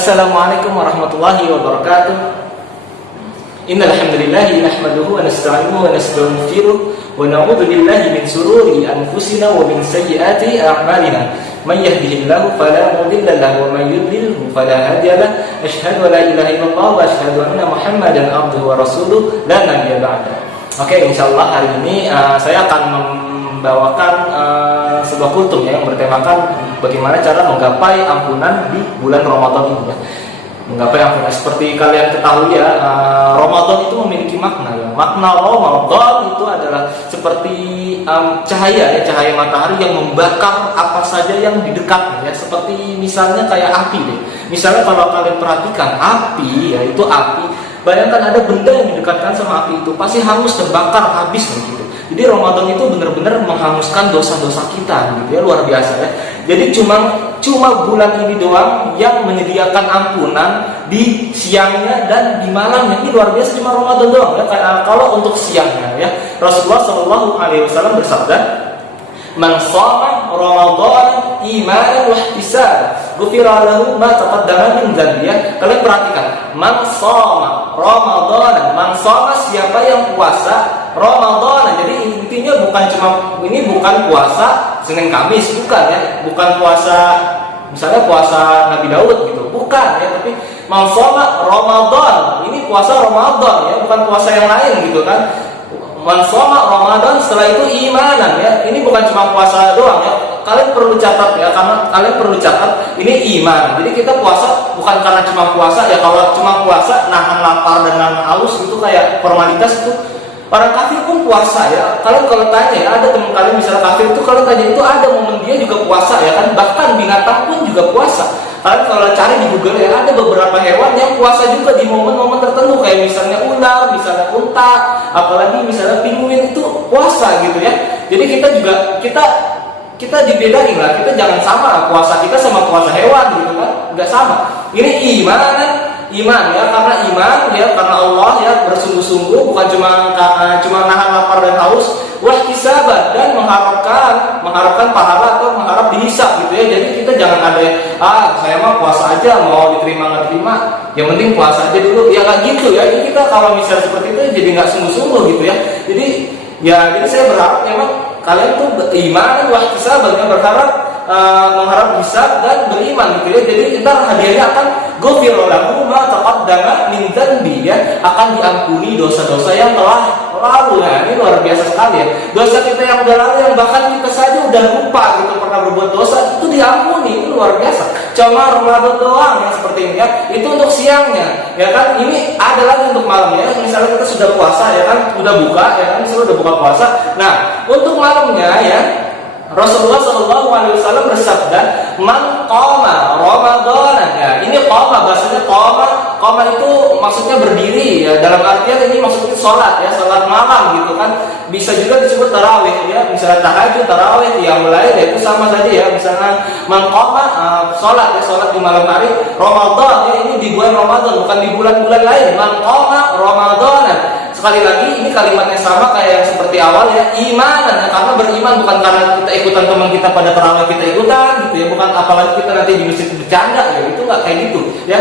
Assalamualaikum warahmatullahi wabarakatuh. Innal hamdalillah nahmaduhu wa nasta'inuhu wa nastaghfiruh wa na'udzu billahi min shururi anfusina wa min sayyiati a'malina. May yahdihillahu fala mudilla lahu wa may yudlilhu fala hadiya lahu. Asyhadu an la ilaha illallah wa asyhadu anna Muhammadan abduhu wa rasuluh la nabiyya ba'da. Oke, insyaallah hari ini saya akan membawakan sebuah kultum yang bertemakan bagaimana cara menggapai ampunan di bulan Ramadan ini ya. Menggapai ampunan, seperti kalian ketahui ya, Ramadan itu memiliki makna ya. Makna Ramadan itu adalah seperti cahaya matahari yang membakar apa saja yang di dekatnya ya. Seperti misalnya kayak api deh. Misalnya kalau kalian perhatikan api ya, itu api. Bayangkan ada benda yang didekatkan sama api itu pasti hangus, terbakar habis gitu. Jadi Ramadan itu benar-benar menghanguskan dosa-dosa kita gitu ya, luar biasa ya. Jadi cuma bulan ini doang yang menyediakan ampunan di siangnya dan di malamnya. Ini luar biasa, cuma Ramadan doang ya. Kalau untuk siangnya ya, Rasulullah SAW bersabda, "Man shoma Ramadan imanan wa ihtisaban, ghufira lahu ma taqaddama min dzambihi." Kalian perhatikan, man shoma Ramadan, man shoma siapa yang puasa Ramadan. Jadi intinya bukan puasa Senin Kamis, bukan ya, bukan puasa misalnya puasa Nabi Daud gitu, bukan ya, tapi man shoma Ramadan, ini puasa Ramadan ya, bukan puasa yang lain gitu kan. Man shoma Ramadan, setelah itu imanan ya. Ini bukan cuma puasa doang ya. Kalian perlu catat ya, karena kalian perlu catat ini iman. Jadi kita puasa bukan karena cuma puasa ya. Kalau cuma puasa nahan lapar dan nahan haus itu kayak formalitas itu. Orang kafir pun puasa ya. Kalian kalau tanya ya, ada teman kalian misalnya kafir itu, kalau tanya itu ada momen dia juga puasa ya kan. Bahkan binatang pun juga puasa. Kalian kalau cari di Google ya, ada beberapa hewan yang puasa juga di momen-momen tertentu, kayak misalnya ular, misalnya unta, apalagi misalnya penguin itu puasa gitu ya. Jadi kita dibedain lah, kita jangan sama puasa kita sama puasa hewan gitu kan, nggak sama. Ini iman ya, karena iman ya, karena Allah ya, bersungguh-sungguh, bukan cuma nahan lapar dan haus, wahtisaban, dan mengharapkan pahala atau mengharap dihisab gitu ya. Jadi kita jangan ada saya mah puasa aja, mau diterima nggak terima, yang penting puasa aja dulu ya, nggak gitu ya. Jadi kita kalau misalnya seperti itu jadi nggak sungguh-sungguh gitu ya. Jadi saya berharap memang kalian tuh beriman, wahtisaban, yang mengharap hisab dan beriman gitu ya. Jadi ntar hadiahnya akan ghufira lahu ma taqaddama min dzambi ya, akan diampuni dosa-dosa yang telah lalu ya. Ini luar biasa sekali ya. Dosa kita yang udah lalu, yang bahkan kita saja udah lupa gitu pernah berbuat dosa, itu diampuni. Ini luar biasa. Cuma Ramadan doang yang seperti ini ya. Itu untuk siangnya ya kan. Ini ada lagi untuk malamnya. Misalnya kita sudah puasa ya kan, udah buka ya kan, sudah buka puasa. Nah, untuk malamnya ya, Rasulullah SAW bersabda, "Man qama Ramadan." Ya, ini qama bahasanya qama itu maksudnya berdiri ya. Dalam artian ini maksudnya sholat ya, sholat malam gitu kan. Bisa juga disebut tarawih ya. Misalnya tahajud, tarawih, qiyamul lail ya, itu sama saja ya. Misalnya man qama sholat ya, sholat di malam hari Ramadan ya, ini di bulan Ramadan, bukan di bulan-bulan lain. Man qama Ramadan. Sekali lagi, ini kalimatnya sama kayak yang seperti awal ya, imanan ya, karena beriman bukan karena kita ikutan teman kita pada tarawih kita ikutan gitu ya, bukan apalagi kita nanti di masjid bercanda ya, itu nggak kayak gitu ya.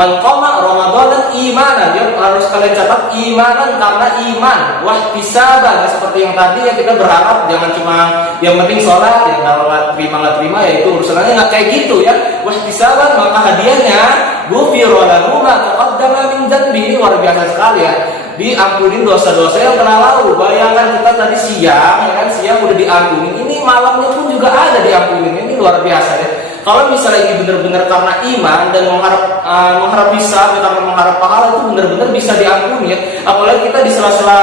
Man qama Ramadan imanan, ya harus kalian catat, imanan karena iman, wahtisaban ya, seperti yang tadi ya, kita berharap jangan cuma yang penting sholat ya, kalau nggak terima ya itu urusannya, nggak kayak gitu ya. Wahtisaban, maka hadiahnya ghufira lahu ma taqaddama min dzambi. Ini luar biasa sekali ya, diampuni dosa-dosa yang telah lalu. Bayangkan kita tadi siang ya kan, siang udah diampuni, ini malamnya pun juga ada diampuni. Ini luar biasa ya. Kalau misalnya ini benar-benar karena iman dan mengharap bisa, karena mengharap pahala, itu benar-benar bisa diampuni ya. Apalagi kita di sela-sela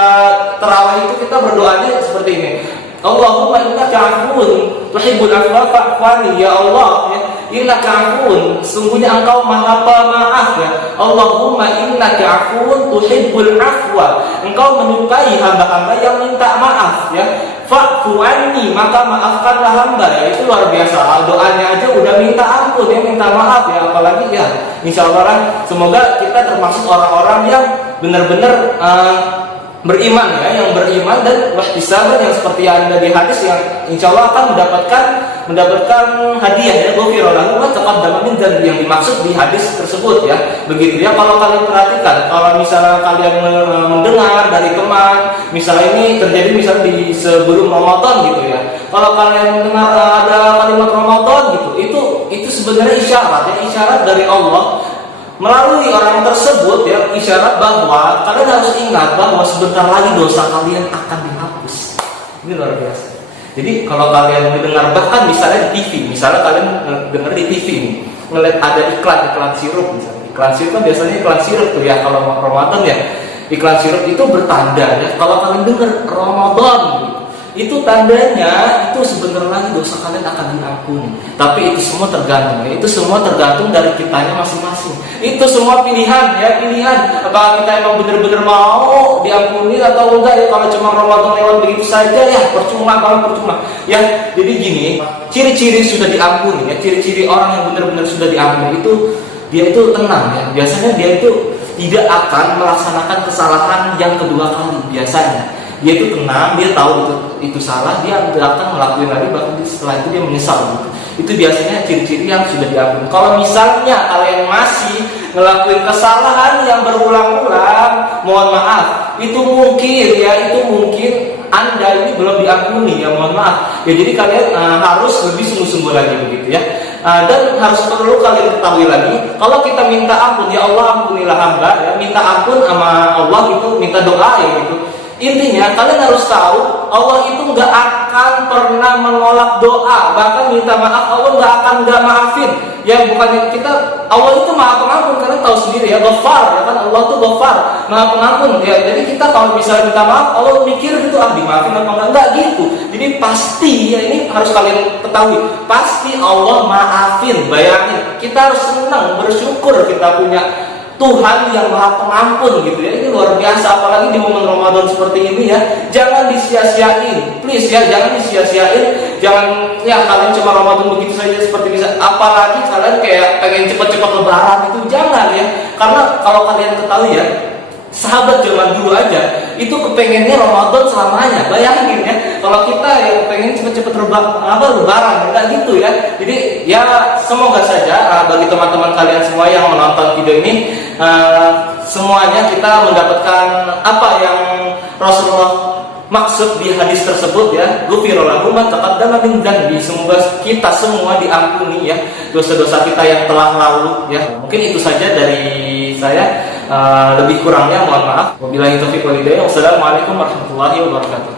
tarawih itu kita berdoanya seperti ini, Allahumma innaka afuwun tuhibbul afwa fa'fu anni, ya Allah ya, innaka afuwun, sungguhnya engkau maha pemaaf ya. Allahumma innaka afuwun tuhibbul afwa, engkau menyukai hamba-hamba yang minta maaf ya. Fa'fu anni, maka maafkanlah hamba ya. Itu luar biasa, doanya aja udah minta ampun ya, minta maaf ya, apalagi ya insyaallah semoga kita termasuk orang-orang yang benar-benar beriman ya, yang beriman dan wahtisaban, yang seperti yang ada di hadis, yang insya Allah akan mendapatkan hadiah ya, ghufira lahu ma taqaddama min dzanbi, yang dimaksud di hadis tersebut ya. Begitu ya. Kalau kalian perhatikan, kalau misalnya kalian mendengar dari teman, misalnya ini terjadi misalnya di sebelum Ramadan gitu ya. Kalau kalian mendengar ada kalimat Ramadan gitu, itu sebenarnya isyarat dari Allah melalui orang tersebut ya, isyarat bahwa kalian harus ingat bahwa sebentar lagi dosa kalian akan dihapus. Ini luar biasa. Jadi kalau kalian mendengar, bahkan misalnya di TV, misalnya kalian dengar di TV nih, ngeliat ada iklan sirup misalnya. Iklan sirup kan biasanya iklan sirup tuh ya, kalau Ramadan ya. Iklan sirup itu bertanda ya, kalau kalian dengar Ramadan gitu, itu tandanya itu sebentar lagi dosa kalian akan diampuni. Tapi itu semua tergantung ya, itu semua tergantung dari kitanya masing-masing. Itu semua pilihan ya, pilihan. Apakah kita emang benar-benar mau diampuni atau enggak ya? Kalau cuma Ramadan lewat begitu saja ya percuma ya. Jadi gini, ciri-ciri sudah diampuni ya, ciri-ciri orang yang benar-benar sudah diampuni itu dia itu tenang ya. Biasanya dia itu tidak akan melaksanakan kesalahan yang kedua kali biasanya. Dia itu tenang, dia tahu itu salah, dia tidak akan melakukan lagi, bahkan setelah itu dia menyesal gitu. Itu biasanya ciri-ciri yang sudah diampuni. Kalau misalnya kalian masih ngelakuin kesalahan yang berulang-ulang, mohon maaf, itu mungkin Anda ini belum diampuni ya, mohon maaf. Ya, jadi kalian harus lebih sungguh-sungguh lagi begitu ya. Dan harus perlu kalian ketahui lagi, kalau kita minta ampun, ya Allah ampunilah hamba ya, minta ampun sama Allah gitu, minta doa ya gitu. Intinya kalian harus tahu, Allah itu nggak akan pernah menolak doa, bahkan minta maaf Allah nggak maafin. Ya bukannya kita, Allah itu maha pengampun, kalian tahu sendiri ya, Ghaffar ya kan, Allah itu Ghaffar, maha pengampun ya. Jadi kita kalau misalnya minta maaf, Allah mikir gitu, dimaafin apa enggak gitu. Jadi pasti ya, ini harus kalian ketahui, pasti Allah maafin. Bayangin, kita harus senang, bersyukur kita punya Tuhan yang maha pengampun gitu ya. Ini luar biasa, apalagi di momen Ramadan seperti ini ya. Jangan disia-siain, please ya, jangan disia-siain. Jangan ya kalian cuma Ramadan begitu saja seperti bisa. Apalagi kalian kayak pengen cepat-cepat lebaran itu, jangan ya. Karena kalau kalian ketahui ya, sahabat zaman dulu aja itu kepengennya Ramadan selamanya. Bayangin ya, kalau kita yang pengen cepet-cepet lebaran, enggak gitu ya. Jadi ya semoga saja bagi teman-teman kalian semua yang menonton video ini, semuanya kita mendapatkan apa yang Rasulullah maksud di hadis tersebut ya, ghufira lahu ma taqaddama min dzanbi. Semoga kita semua diampuni ya dosa-dosa kita yang telah lalu ya. Mungkin itu saja dari saya. Lebih kurangnya mohon maaf. Wabillahi taufiq wal hidayah. Wassalamualaikum warahmatullahi wabarakatuh.